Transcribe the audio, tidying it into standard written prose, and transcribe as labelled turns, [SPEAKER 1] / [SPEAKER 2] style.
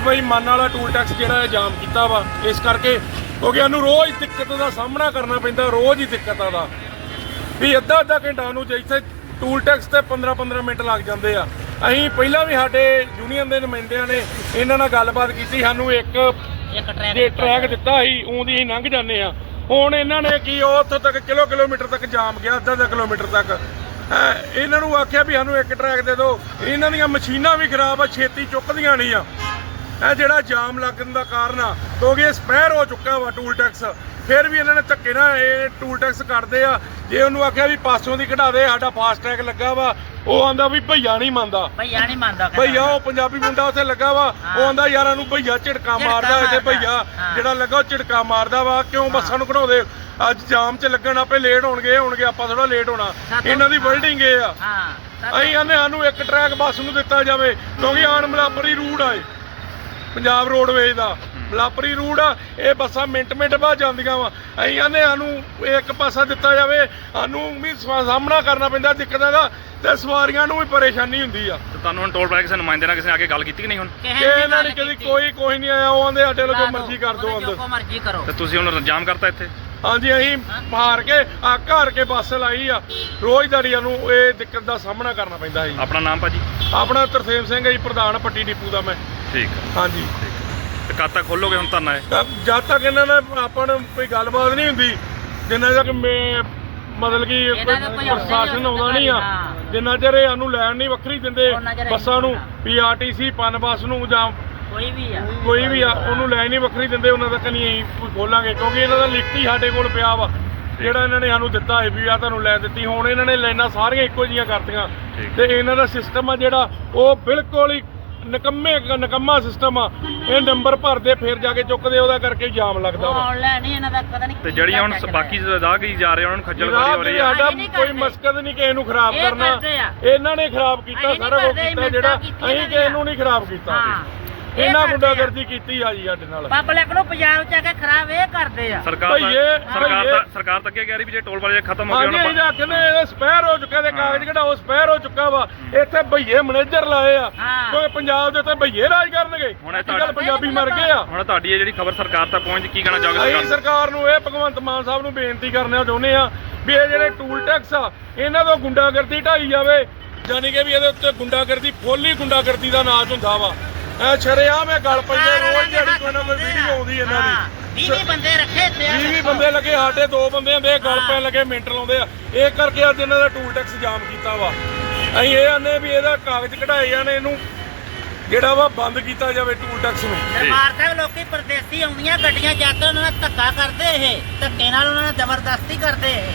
[SPEAKER 1] ਬਈ ਮਨ ਵਾਲਾ ਟੂਲ ਟੈਕਸ ਜਿਹੜਾ ਜਾਮ ਕੀਤਾ ਵਾ ਇਸ ਕਰਕੇ, ਕਿਉਂਕਿ ਸਾਨੂੰ ਰੋਜ਼ ਦਿੱਕਤ ਦਾ ਸਾਹਮਣਾ ਕਰਨਾ ਪੈਂਦਾ, ਰੋਜ਼ ਹੀ ਦਿੱਕਤ ਆਦਾ ਵੀ ਅੱਧਾ ਘੰਟਾ ਨੂੰ ਜਿੱਥੇ ਟੂਲ ਟੈਕਸ ਤੇ 15 ਮਿੰਟ ਲੱਗ ਜਾਂਦੇ ਆ। ਅਸੀਂ ਪਹਿਲਾਂ ਵੀ ਸਾਡੇ ਯੂਨੀਅਨ ਦੇ ਨੁਮਾਇੰਦਿਆਂ ਨੇ ਇਹਨਾਂ ਨਾਲ ਗੱਲਬਾਤ ਕੀਤੀ, ਸਾਨੂੰ ਇੱਕ ਟਰੈਕ ਦਿੱਤਾ ਸੀ, ਉਹਦੀ ਅਸੀਂ ਲੰਘ ਜਾਂਦੇ ਆ। ਹੁਣ ਇਹਨਾਂ ਨੇ ਕੀ ਉੱਥੋਂ ਤੱਕ ਕਿਲੋਮੀਟਰ ਤੱਕ ਜਾਮ ਗਿਆ, ਅੱਧਾ ਕਿਲੋਮੀਟਰ ਤੱਕ। ਇਹਨਾਂ ਨੂੰ ਆਖਿਆ ਵੀ ਸਾਨੂੰ ਇੱਕ ਟਰੈਕ ਦੇ ਦਿਓ, ਇਹਨਾਂ ਦੀਆਂ ਮਸ਼ੀਨਾਂ ਵੀ ਖਰਾਬ ਆ, ਛੇਤੀ ਚੁੱਕਦੀਆਂ ਨਹੀਂ ਆ। ਇਹ ਜਿਹੜਾ ਜਾਮ ਲੱਗਣ ਦਾ ਕਾਰਨ ਆ ਕਿਉਂਕਿ ਇਹ ਸਪੈਰ ਹੋ ਚੁੱਕਾ ਵਾ ਟੂਲ ਟੈਕਸ। ਫਿਰ ਵੀ ਇਹਨਾਂ ਨੇ ਧੱਕੇ ਨਾਲ ਇਹ ਟੂਲ ਟੈਕਸ ਕੱਢਦੇ ਆ। ਜੇ ਉਹਨੂੰ ਆਖਿਆ ਵੀ ਪਾਸੋਂ ਦੀ ਕਢਾ ਦੇ, ਸਾਡਾ ਫਾਸਟ ਟਰੈਕ ਲੱਗਾ ਵਾ, ਉਹ ਆਂਦਾ ਵੀ ਭਈਆ ਨਹੀਂ ਮੰਨਦਾ। ਭਈਆ ਉਹ ਪੰਜਾਬੀ ਮੁੰਡਾ ਉੱਥੇ ਲੱਗਾ ਵਾ, ਉਹ ਆਂਦਾ ਯਾਰਾਂ ਨੂੰ ਭਈਆ ਝਿੜਕਾ ਮਾਰਦਾ, ਇੱਥੇ ਭਈਆ ਜਿਹੜਾ ਲੱਗਾ ਉਹ ਝਿੜਕਾ ਮਾਰਦਾ ਵਾ, ਕਿਉਂ ਬੱਸਾਂ ਨੂੰ ਕਢਾਉਂਦੇ? ਅੱਜ ਜਾਮ 'ਚ ਲੱਗਣ ਆਪੇ ਲੇਟ ਹੋਣਗੇ, ਆਪਾਂ ਥੋੜਾ ਲੇਟ ਹੋਣਾ, ਇਹਨਾਂ ਦੀ ਵਰਡਿੰਗ ਇਹ ਆ। ਅਸੀਂ ਆਨੇ ਸਾਨੂੰ ਇੱਕ ਟਰੈਕ ਬੱਸ ਨੂੰ ਦਿੱਤਾ ਜਾਵੇ, ਕਿਉਂਕਿ ਆਣ ਮਲਾਪਰੀ ਰੂਟ ਆਏ ਪੰਜਾਬ ਰੋਡਵੇਜ਼ ਦਾ, ਮਲਾਪਰੀ ਰੂਟ ਆ, ਇਹ ਬੱਸਾਂ ਮਿੰਟ ਬਾਅਦ ਜਾਂਦੀਆਂ ਵਾ। ਅਸੀਂ ਆਨੇ ਸਾਨੂੰ ਇੱਕ ਪਾਸਾ ਦਿੱਤਾ ਜਾਵੇ, ਸਾਨੂੰ ਵੀ ਸਾਹਮਣਾ ਕਰਨਾ ਪੈਂਦਾ ਦਿੱਕਤਾਂ ਦਾ, ਤੇ ਸਵਾਰੀਆਂ ਨੂੰ ਵੀ ਪਰੇਸ਼ਾਨੀ ਹੁੰਦੀ ਆ।
[SPEAKER 2] ਤੁਹਾਨੂੰ ਹੁਣ ਟੋਲ ਟੈਕਸ ਨੁਮਾਇੰਦੇ ਨਾਲ ਕਿਸੇ ਆ ਕੇ ਗੱਲ ਕੀਤੀ ਕਿ ਨਹੀਂ? ਹੁਣ
[SPEAKER 1] ਇਹਨਾਂ ਨੇ ਕਦੀ ਕੋਈ ਨਹੀਂ ਆਇਆ, ਉਹ ਆਂਦੇ ਸਾਡੇ ਵੱਲੋਂ ਜੋ ਮਰਜ਼ੀ ਕਰ ਦਿਓ ਅੰਦਰ।
[SPEAKER 2] ਤੇ ਤੁਸੀਂ ਹੁਣ ਜਾਮ ਕਰਤਾ ਇੱਥੇ?
[SPEAKER 1] ਹਾਂਜੀ, ਅਸੀਂ ਹਾਰ ਕੇ ਹਾਰ ਕੇ ਬੱਸ ਲਾਈ ਆ। ਰੋਜ਼ਦਾਰੀਆਂ ਨੂੰ ਇਹ ਦਿੱਕਤ ਦਾ ਸਾਹਮਣਾ ਕਰਨਾ ਪੈਂਦਾ ਜੀ।
[SPEAKER 2] ਆਪਣਾ ਨਾਮ ਭਾਜੀ?
[SPEAKER 1] ਆਪਣਾ ਤਰਸੇਮ ਸਿੰਘ ਹੈ ਜੀ, ਪ੍ਰਧਾਨ ਪੱਟੀ ਡਿਪੂ ਦਾ ਮੈਂ।
[SPEAKER 2] ਠੀਕ
[SPEAKER 1] ਹਾਂਜੀ।
[SPEAKER 2] ਤੇ ਕਦ ਤੱਕ ਖੋਲੋਗੇ ਹੁਣ ਧਰਨਾ ਹੈ?
[SPEAKER 1] ਜਦ ਤੱਕ ਇਹਨਾਂ ਨਾਲ ਆਪਾਂ ਨੂੰ ਕੋਈ ਗੱਲਬਾਤ ਨਹੀਂ ਹੁੰਦੀ, ਜਿੰਨਾ ਤੱਕ ਮਤਲਬ ਕਿ ਪ੍ਰਸ਼ਾਸਨ ਆਉਂਦਾ ਨਹੀਂ ਆ, ਜਿੰਨਾ ਚਿਰ ਇਹ ਸਾਨੂੰ ਲੈਣ ਨਹੀਂ ਵੱਖਰੀ ਦਿੰਦੇ ਬੱਸਾਂ ਨੂੰ, PRTC ਪਨ ਬੱਸ ਨੂੰ ਜਾਂ ਕੋਈ ਵੀ ਆ ਉਹਨੂੰ ਲੈਣ ਨਹੀਂ ਵੱਖਰੀ ਦਿੰਦੇ, ਉਹਨਾਂ ਤੱਕ ਨਹੀਂ ਅਸੀਂ ਖੋਲਾਂਗੇ। ਕਿਉਂਕਿ ਇਹਨਾਂ ਦਾ ਲਿਖਤੀ ਸਾਡੇ ਕੋਲ ਪਿਆ ਵਾ, ਜਿਹੜਾ ਇਹਨਾਂ ਨੇ ਸਾਨੂੰ ਦਿੱਤਾ ਹੈ ਵੀ ਆ ਤੁਹਾਨੂੰ ਲੈ ਦਿੱਤੀ। ਹੁਣ ਇਹਨਾਂ ਨੇ ਲਾਈਨਾਂ ਸਾਰੀਆਂ ਇੱਕੋ ਜਿਹੀਆਂ ਕਰਤੀਆਂ, ਤੇ ਇਹਨਾਂ ਦਾ ਸਿਸਟਮ ਆ ਜਿਹੜਾ ਉਹ ਬਿਲਕੁਲ ਹੀ ਨਕੰਮਾ ਸਿਸਟਮ ਆ। ਇਹ ਨੰਬਰ ਭਰਦੇ ਫਿਰ ਜਾ ਕੇ ਚੁੱਕਦੇ, ਉਹਦਾ ਕਰਕੇ ਜਾਮ ਲੱਗਦਾ ਵਾ।
[SPEAKER 2] ਤੇ ਜਿਹੜੀਆਂ ਹੁਣ ਬਾਕੀ ਰਾਹਗੀਰ ਜਾ ਰਹੇ ਉਹਨਾਂ ਨੂੰ ਖੱਜਲਖਵਾਰੀ ਹੋ ਰਹੀ ਹੈ।
[SPEAKER 1] ਸਾਡਾ ਕੋਈ ਮਕਸਦ ਨਹੀਂ ਕਿਸੇ ਨੂੰ ਖਰਾਬ ਕਰਨਾ, ਇਹਨਾਂ ਨੇ ਖਰਾਬ ਕੀਤਾ ਸਾਰਾ ਕੁਝ ਕੀਤਾ, ਜਿਹੜਾ ਅਸੀਂ ਕਿਸੇ ਨੂੰ ਨਹੀਂ ਖਰਾਬ ਕੀਤਾ। ਇਹਨਾਂ ਗੁੰਡਾਗਰਦੀ ਕੀਤੀ ਆ ਜੀ ਸਾਡੇ ਨਾਲ।
[SPEAKER 3] ਪਬਲਿਕ ਨੂੰ ਪੰਜਾਬ ਚ ਆ ਕੇ ਖਰਾਬ ਇਹ ਕਰਦੇ ਆ।
[SPEAKER 2] ਸਰਕਾਰ ਤੱਕ ਕਹਿ ਰਹੀ ਵੀ ਜੇ ਟੋਲ ਪਲਾਜ਼ਾ ਖਤਮ ਹੋ ਗਿਆ,
[SPEAKER 1] ਹਾਂਜੀ ਆਖਦੇ ਇਹ ਸਪੈਰ ਹੋ ਚੁੱਕਾ, ਤੇ ਕਾਗਜ਼ ਕਢਾਓ, ਸਪੈਰ ਹੋ ਚੁੱਕਾ ਵਾ। ਇੱਥੇ ਭਈਏ ਮੈਨੇਜਰ ਲਾਏ ਆ, ਕਿਉਂਕਿ ਪੰਜਾਬ ਦੇ ਉੱਤੇ ਭਈਏ ਰਾਜ ਕਰਨਗੇ। ਅੱਜ ਪੰਜਾਬੀ ਮਰ ਗਏ ਆ।
[SPEAKER 2] ਹੁਣ ਤੁਹਾਡੀ ਇਹ ਜਿਹੜੀ ਖਬਰ ਸਰਕਾਰ ਤੱਕ ਪਹੁੰਚ, ਕੀ ਕਹਿਣਾ ਚਾਹੋਗੇ?
[SPEAKER 1] ਅਸੀਂ ਸਰਕਾਰ ਨੂੰ ਇਹ ਭਗਵੰਤ ਮਾਨ ਸਾਹਿਬ ਨੂੰ ਬੇਨਤੀ ਕਰਨਾ ਚਾਹੁੰਦੇ ਆ ਵੀ ਇਹ ਜਿਹੜੇ ਟੂਲ ਟੈਕਸ ਆ ਇਹਨਾਂ ਤੋਂ ਗੁੰਡਾਗਰਦੀ ਢਾਈ ਜਾਵੇ, ਯਾਨੀ ਕਿ ਵੀ ਇਹਦੇ ਉੱਤੇ ਗੁੰਡਾਗਰਦੀ, ਫੁੱਲੀ ਗੁੰਡਾਗਰਦੀ ਦਾ ਨਾਚ ਹੁੰਦਾ ਵਾ। ਸ਼ਰੇਆਮ ਇਹ ਗੱਲ ਪਈ ਹੈ, ਰੋਜ਼ ਜਿਹੜੀ ਕੋਈ ਨਾ ਕੋਈ ਵੀਡੀਓ ਆਉਂਦੀ ਇਹਨਾਂ ਦੀ।
[SPEAKER 3] 20 ਬੰਦੇ ਰੱਖੇ ਇੱਥੇ,
[SPEAKER 1] 20 ਬੰਦੇ ਲੱਗੇ, ਸਾਡੇ 2 ਬੰਦੇ ਦੇ ਗੱਲ ਪੈਣ ਲੱਗੇ, ਮਿੰਟ ਲਾਉਂਦੇ ਆ। ਇਹ ਕਰਕੇ ਅੱਜ ਇਹਨਾਂ ਦਾ ਟੂਲ ਟੈਕਸ ਜਾਮ ਕੀਤਾ ਵਾ। ਅਸੀਂ ਇਹ ਆਨੇ ਵੀ ਇਹਦਾ ਕਾਗਜ਼ ਕਢਾਏ ਜਾਣ, ਇਹਨੂੰ ਜਿਹੜਾ ਵਾ ਬੰਦ ਕੀਤਾ ਜਾਵੇ ਟੂਲ ਟੈਕਸ ਨੂੰ।
[SPEAKER 3] ਦਰਬਾਰ ਸਾਹਿਬ ਲੋਕੀ ਪਰਦੇਸੀ ਆਉਂਦੀਆਂ ਗੱਡੀਆਂ, ਜਦ ਉਹਨਾਂ ਨਾਲ ਧੱਕਾ ਕਰਦੇ, ਇਹ ਧੱਕੇ ਨਾਲ ਉਹਨਾਂ ਨਾਲ ਜ਼ਬਰਦਸਤੀ ਕਰਦੇ।